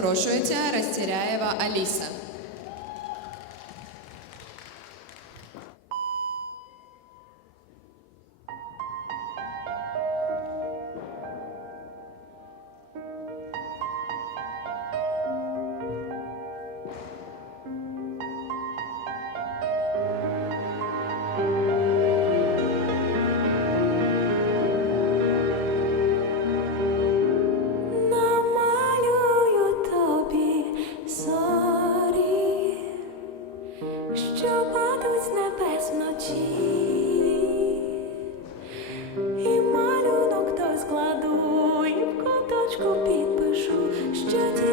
Запрошується Растеряєва Аліса. що падають з небес вночі, і малюнок той складу, і в куточку підпишу, що ті.